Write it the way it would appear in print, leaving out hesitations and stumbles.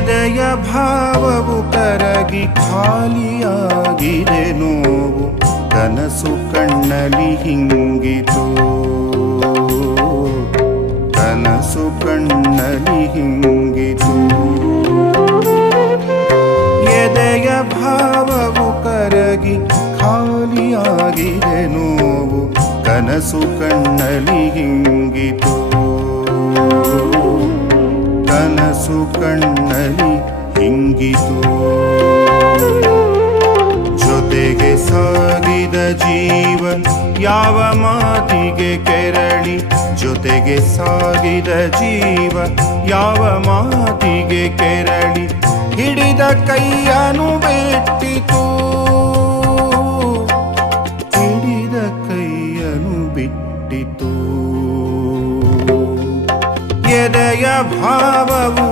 ಎದೆಯ ಭಾವವು ಕರಗಿ ಖಾಲಿಯಾಗಿದೆ ನೋವು ಕನಸು ಕಣ್ಣಲಿ ಹಿಂಗಿತು ಕನಸು ಕಣ್ಣಲಿ ಹಿಂಗಿತು ಎದೆಯ ಭಾವವು ಕರಗಿ ಖಾಲಿಯಾಗಿದೆ ನೋವು ಕನಸು ಕಣ್ಣಲಿ ಹಿಂಗಿತು ಕನಸು ಕಣ್ಣಲಿ ಹಿಂಗಿತು ಜೊತೆಗೆ ಸಾಗಿದ ಜೀವ ಯಾವ ಮಾತಿಗೆ ಕೆರಳಿ ಜೊತೆಗೆ ಸಾಗಿದ ಜೀವ ಯಾವ ಮಾತಿಗೆ ಕೆರಳಿ ಹಿಡಿದ ಕೈಯನ್ನು ಬಿಟ್ಟಿತು ಹಿಡಿದ ಕೈಯನ್ನು ಬಿಟ್ಟಿತು ಎದೆಯ ಭಾವವು